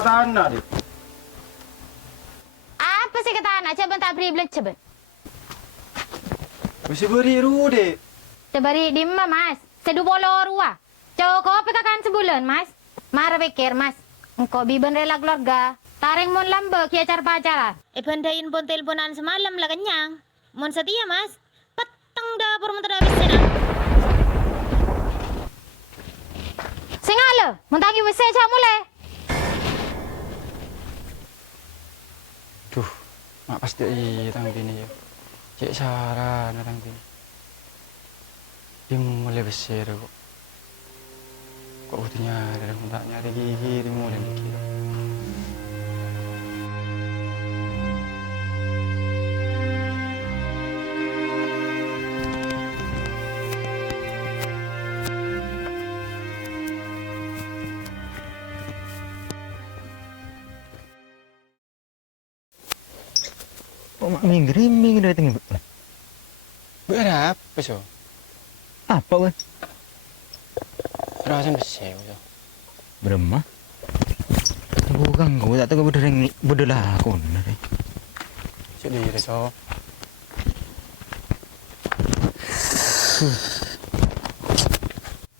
tanah deh. Apa sih kata anak? Coba tak privilege coba. Masih beri deh. Coba di mana mas? Sedupolo rua. Cukup kan sebulan mas. Mara pikir mas. Engkau biben rela keluarga. Taring mon lambe kia acar pacaran. Bandain pun teleponan semalam lah kenyang. Mon setia mas. Peteng dapur mun habis sana. Singalo, mun tangi wis cak mulai. Duh, mak pasti tang bini ya. Cek saran tang bini. Dia mulai besar kok. Kok butuhnya ada yang tak nyari gigi dia mulai dikira. Kok mak minggir dari tengah. Berapa so? Apa kan? Rasan besar so. Berapa? Bukan kau tak tahu berdelah aku nari. Sedih deh so.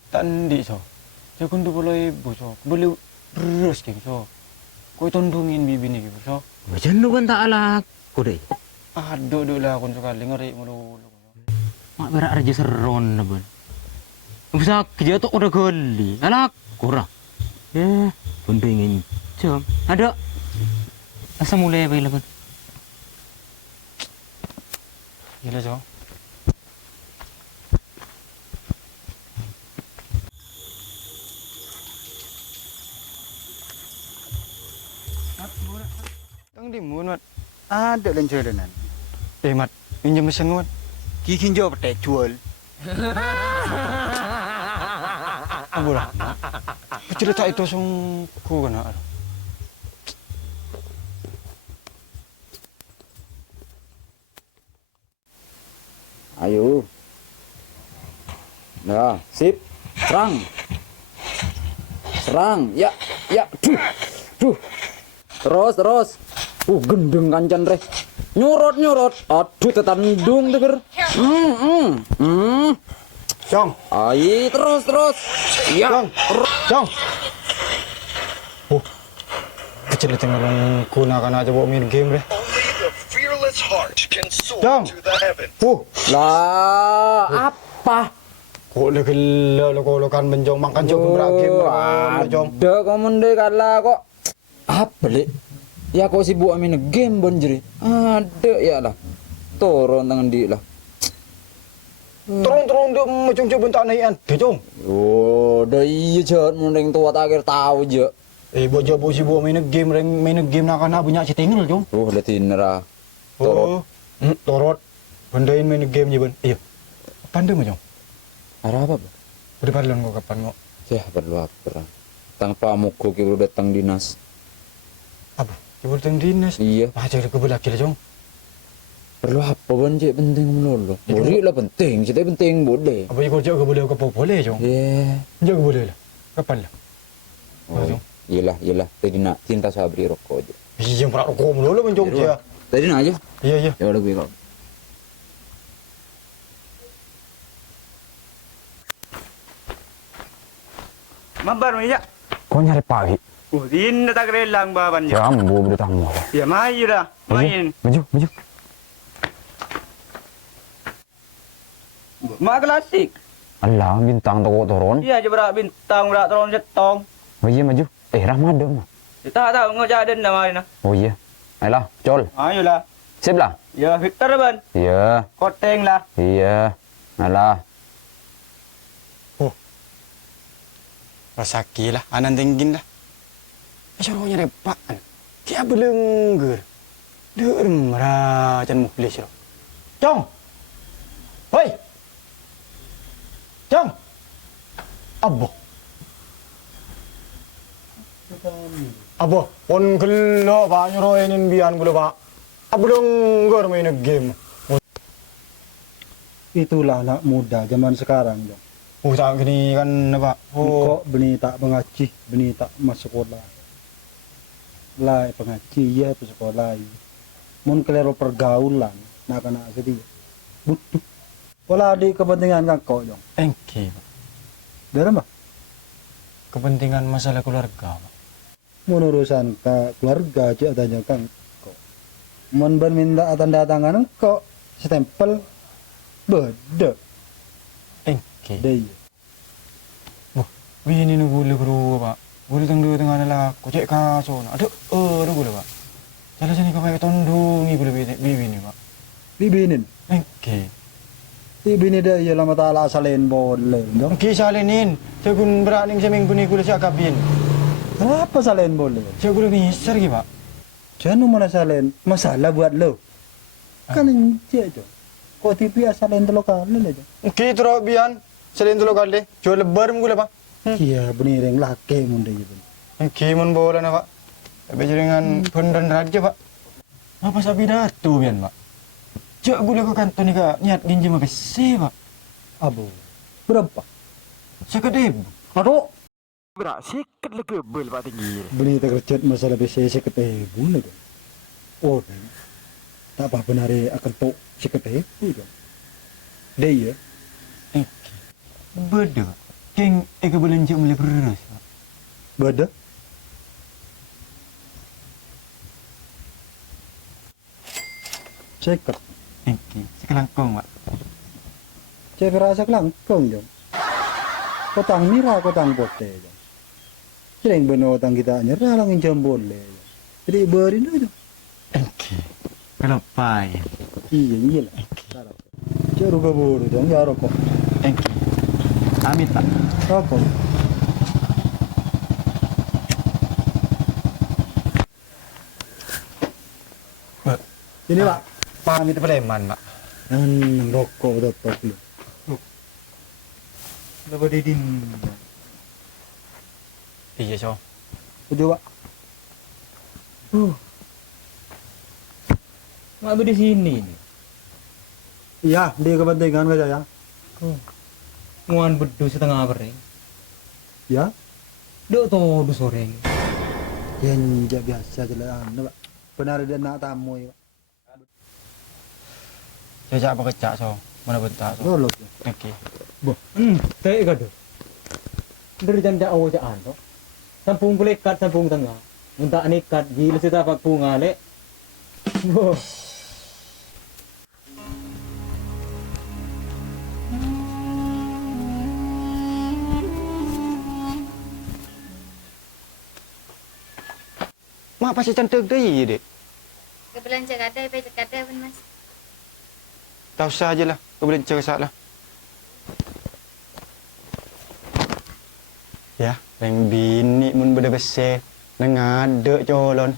Tandi so. Saya kundu boleh ibu so. Boleh beres geng so. Kau tondongin bibi ni gitu so. Macam lu kan tak alaku deh. Aduh lah aku sekali ngeri mulu. Mak berak raja seron apa? Bisa kerja tu udah geli. Alaku lah. Pentingin jam. Ada. Asal mulai apa ilapan? Gila so. Tang di mun mat ada lencerenan. Mat, pinjam mesin mat. Kikin jo petek jual. Abulah. Cerita itu sung ku kena. Ayo. Nah, sip. Serang. Serang. Ya, ya. Duh. Terus. Gendeng kancan reh. Nyurot. Aduh, tetandung deger. Jong. Ai, terus. Ya. Jong. Kecil tinggal gunakan aja buat main game deh. Only the fearless heart can soar Dong. to the heaven. Lah, apa? Kok lo kan menjong makan jong game jong. Ada komende kala kok. Apa le? Ya kok sibuk main game bonjeri. Ada ya lah. Turun tangan di lah. Turun dia macam coba tak naikan. Dia jong. Oh, dah iya jet mending tua tak akhir tahu je. Bojo sibuk main game nak kena punya cetingel jong. Oh, lihat inra. Turun. Torot. Bandain main game je ban. Iya. Pandai mah jong. Arah apa? Udah parlon kok kapan kok. Ya perlu apa? Tanpa muku kita datang dinas. Apa? Coba datang dinas. Iya. Macam ke belakang lah jong. Perlu apa banjir penting melulu. Boleh lah penting, cerita penting boleh. Apa ikut jauh ke boleh jong. Yeah. Jauh boleh lah. Kapan lah? Oh, iyalah. Tadi nak cinta sabri rokok aja. Iya, pernah rokok melulu menjong dia. Tadi nak aja. Iya. Ya udah gue kau. Mabar ya. Kau nyari pagi. Din tak relang baban ya. Jambu beritamu. Ya main dah. Main. Maju. Mak klasik. Allah bintang toko turun. Iya je berak bintang berak tolong setong. Oh iya maju. Rahmada mah. Kita tahu ngajak den dah mari nah. Oh iya. Ayolah, col. Ayolah. Sip lah. Ya Victor ban. Iya. Koteng lah. Iya. Alah. Rasaki lah, anan tinggin lah. Asyaranya repak. Kia belengger. Derem rajan muklis lo. Jong. Hoi. Jong. Abo. Pon gelo pak nyuruhin bian gelo pak. Belengger main game. Itulah anak muda zaman sekarang dong. Tak gini kan pak. Kok benih tak mengaji, benih tak masuk sekolah. Lah pengajian pe sekolah. Mun kelero pergaulan nak kena sedih. Butuh. Pola di kepentingan kau dong. Engke, Pak. Dari mah? Kepentingan masalah keluarga, Pak. Mun urusan ke keluarga cek tanya kang kau. Mun ben minta tanda tangan kau stempel beda. Engke. Deh. Wah, bini nu gule bro, Pak. Gule tengah nela, kocek kaso. Aduh, gule, Pak. Jalan sini kau kayak tondongi gule bini, Pak. Bibinin. Engke. Bini dah ya lama taala salen boleh dong. Engke salinin. Saya gun berani seminggu ni gule siak kabin. Apa salen boleh? Saya gule ngisar ki, Pak. Jangan mana salen masalah buat lo. Kan encik jo. Kau TV salen telo kali aja. Engke terus bian. Salin dulu kali. Jual lebar gule, Pak. Iya bener yang laki mun deh itu. Engke mun bola na, Pak. Tapi dengan pendan raja, Pak. Apa sapi datu bian, Pak? Cak gula ke kantor ni ka niat ginji mah besi, Pak. Abu. Berapa? Sekedip. Aduh. Berak sikat lagi bel, Pak, tinggi. Beli tak kerjat masalah BC seketebu lah dong. Oh, deh. Tak apa benar akan tok seketebu dong. Deh ya. Engke. Beda. Keng eka belanja mulai beres, Pak. Beda. Seket. Engke. Sekelangkong, Pak. Cek rasa kelangkong dong. Kotang merah, kotang putih dong. Sering benar otang kita nyerah langin jam boleh. Jadi berin aja. Engke. Kenapa ya? Iya lah. Cek ruga buru dong, ya rokok. Engke. Amit, Pak. Rokok. Pak. Ini pak. Pamit Paleman, Pak. Rokok udah top lu. Lepas didin. Iya, so. Coba. Mak di sini nih. Iya, dia kepentingan ke saya. Nguan bedu setengah bering. Ya, Duk to du soreng. yang biasa jalan pak. Benar dia nak tamu ya. Jajak apa kecak, so. Mana bentak, so. Rolok. Engke. Teh gado. Dari janda awo jaan to. Sampung kulekat sampung tengah. Muntak nikat gila sita pak bunga lek. Wah. Mak pasti cantik deh, Dek. Kebelanja kata, pe kata pun mas. Tak usah je lah. Kau boleh cakap salah. Ya, yang bini mun benda besar. Nang ada colon.